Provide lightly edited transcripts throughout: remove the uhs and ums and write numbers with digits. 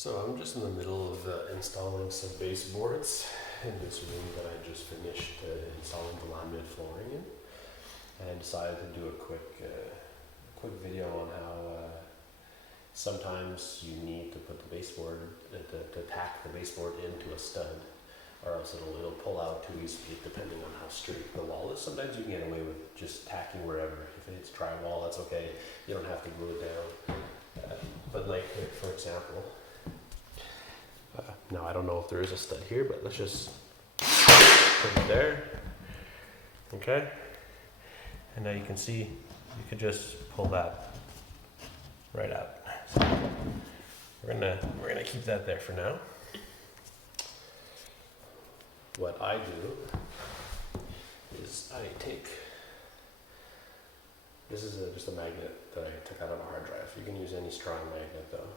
So I'm just in the middle of installing some baseboards in this room that I just finished installing the laminate flooring in. And I decided to do a quick video on how sometimes you need to put the baseboard, to tack the baseboard into a stud, or else it'll pull out too easily depending on how straight the wall is. Sometimes you can get away with just tacking wherever. If it's drywall, that's okay. You don't have to glue it down. But like, for example, now I don't know if there is a stud here, but let's just put it there. Okay. And now you can see, you could just pull that right out. So we're gonna keep that there for now. What I do is I take, this is just a magnet that I took out of a hard drive. You can use any strong magnet though.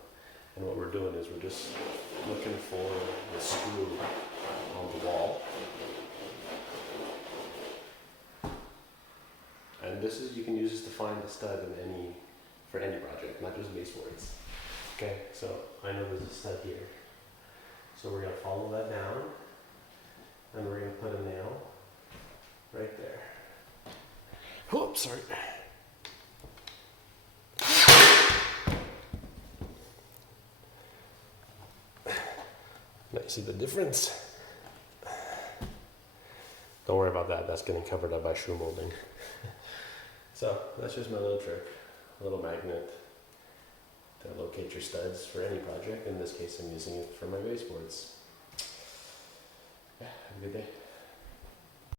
And what we're doing is we're just looking for the screw on the wall. And this is, you can use this to find the stud for any project, not just baseboards. Okay, so I know there's a stud here. So we're gonna follow that down and we're gonna put a nail right there. Oh, sorry. Now you see the difference? Don't worry about that, that's getting covered up by shoe molding. So that's just my little trick, a little magnet to locate your studs for any project. In this case, I'm using it for my baseboards. Yeah, have a good day.